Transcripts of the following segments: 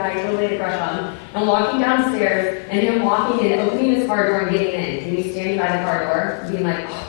guy I totally had a crush on. And walking downstairs, and him walking in, opening his car door and getting in. And me standing by the car door, being like, oh,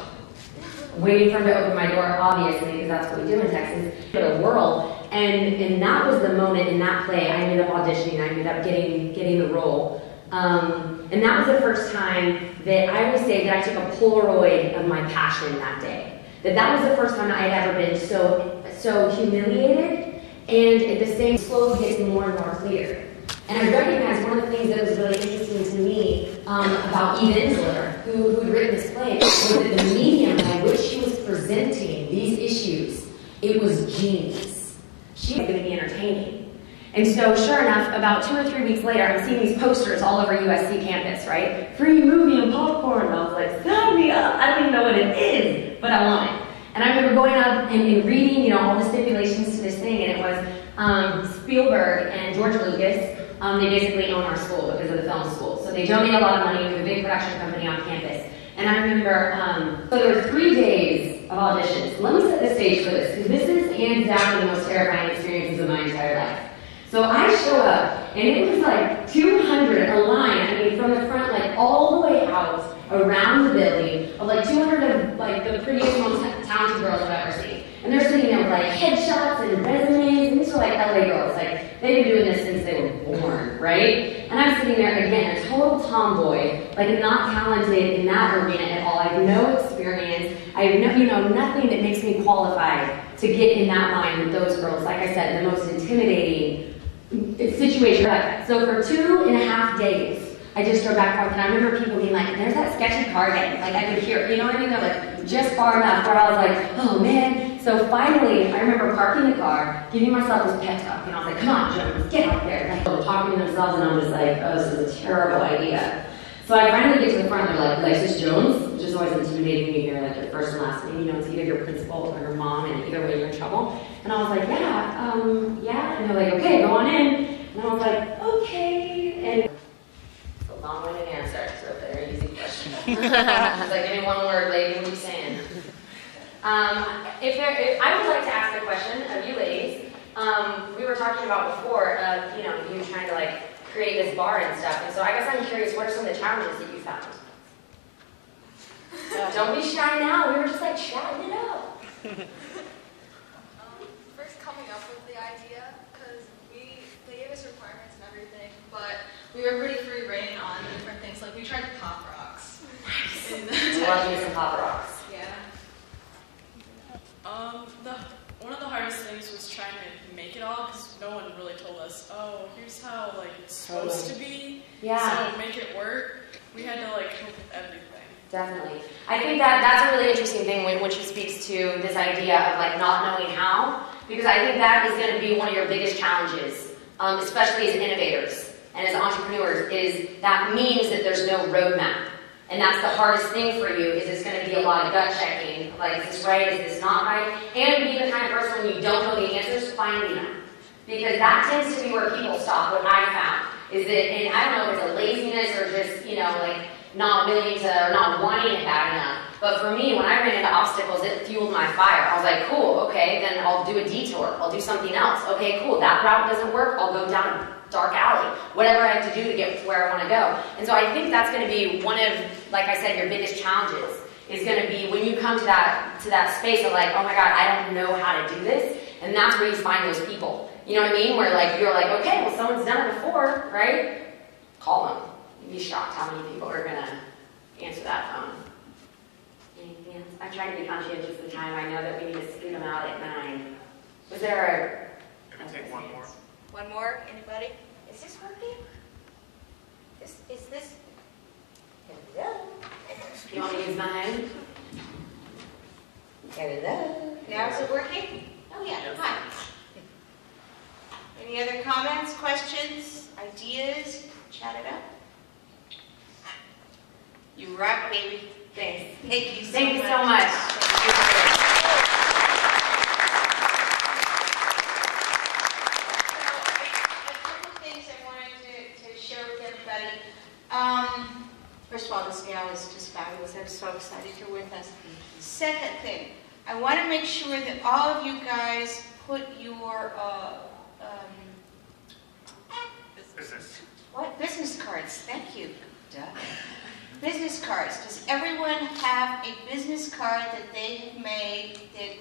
waiting for him to open my door, obviously, because that's what we do in Texas, but a whirl. And that was the moment in that play. I ended up auditioning, I ended up getting the role. And that was the first time that I would say that I took a Polaroid of my passion that day. That was the first time I had ever been so humiliated, and at the same slowly gets more and more clear. And I recognized one of the things that was really interesting to me about Eve Ensler, who'd written this play, was that the medium by which she was presenting these issues, it was genius. She was going to be entertaining. And so, sure enough, about 2 or 3 weeks later, I'm seeing these posters all over USC campus, right? Free movie and popcorn. And I was like, sign me up. I don't even know what it is, but I want it. And I remember going up and reading, you know, all the stipulations to this thing, and it was Spielberg and George Lucas. They basically own our school because of the film school. So they donate a lot of money to a big production company on campus. And I remember, so there were 3 days of auditions. Let me set the stage for this, because this is hands down the most terrifying experiences of my entire life. So I show up, and it was like 200, a line, I mean, from the front, like all the way out, around the building, of like 200 of like the prettiest, most talented girls I've ever seen. And they're sitting there with like headshots and resumes, and these are like LA girls, like they've been doing this since they were born, right? And I'm sitting there, again, a total tomboy, like not talented in that arena at all. I have no experience, I have no, you know, nothing that makes me qualified to get in that line with those girls. Like I said, the most intimidating situation. So for 2.5 days, I just drove back and forth, and I remember people being like, there's that sketchy car game. Like I could hear, you know what I mean? They're like, just far enough where I was like, oh man. So finally, I remember parking the car, giving myself this pep talk, and I was like, come on, Jones, get out there. Like, they're talking to themselves, and I'm just like, oh, this is a terrible idea. So I finally get to the front, and they're like, Alexis Jones, which is always intimidating when you hear like your first and last name. You know, it's either your principal or your mom, and either way you're in trouble. And I was like, yeah. And they're like, okay, go on in. And I was like, okay. And it's a long-winded answer, so a very easy question. I was like, give me one word, lady, what are you saying? If I would like to ask a question of you ladies. We were talking about before of, you know, you trying to like create this bar and stuff. And so I guess I'm curious, what are some of the challenges that you found? Don't be shy now. We were just like chatting it up. First coming up with the idea, because they gave us requirements and everything, but we were pretty free rein on different things. Like we tried pop rocks. Nice. I love you some pop rocks. Yeah. One of the hardest things was trying to make it all, because no one really told us, oh, here's how like it's supposed to be. Yeah. So make it work. We had to like come up with everything. Definitely. I think that's a really interesting thing when she speaks to this idea of like not knowing how, because I think that is going to be one of your biggest challenges, especially as innovators and as entrepreneurs, is that means that there's no roadmap. And that's the hardest thing for you, is it's going to be a lot of gut checking, like is this right, is this not right, and being the kind of person when you don't know the answers, finding them. Because that tends to be where people stop, what I found, is that, and I don't know if it's a laziness or just, you know, like, not willing to, or not wanting it bad enough. But for me, when I ran into obstacles, it fueled my fire. I was like, cool, okay, then I'll do a detour. I'll do something else. Okay, cool, that route doesn't work. I'll go down a dark alley. Whatever I have to do to get to where I want to go. And so I think that's going to be one of, like I said, your biggest challenges, is going to be when you come to that space of like, oh my God, I don't know how to do this. And that's where you find those people. You know what I mean? Where like, you're like, okay, well, someone's done it before, right? Call them. You'd be shocked how many people are going to answer that phone. Anything else? I'm trying to be conscientious of the time. I know that we need to scoot them out at 9. Was there a... Can we take one more? One more? Anybody? Is this working? Is this... Hello? You want to use mine? Hello? Now is it working? Oh yeah, hi. Any other comments, questions, ideas? Chat it up. You rock, baby. Thanks. Thank you so much. Thank you so much. First of all, this gal is just fabulous. I'm so excited you're with us. Second thing, I want to make sure that all of you guys put your Business cards. Does everyone have a business card that they have made that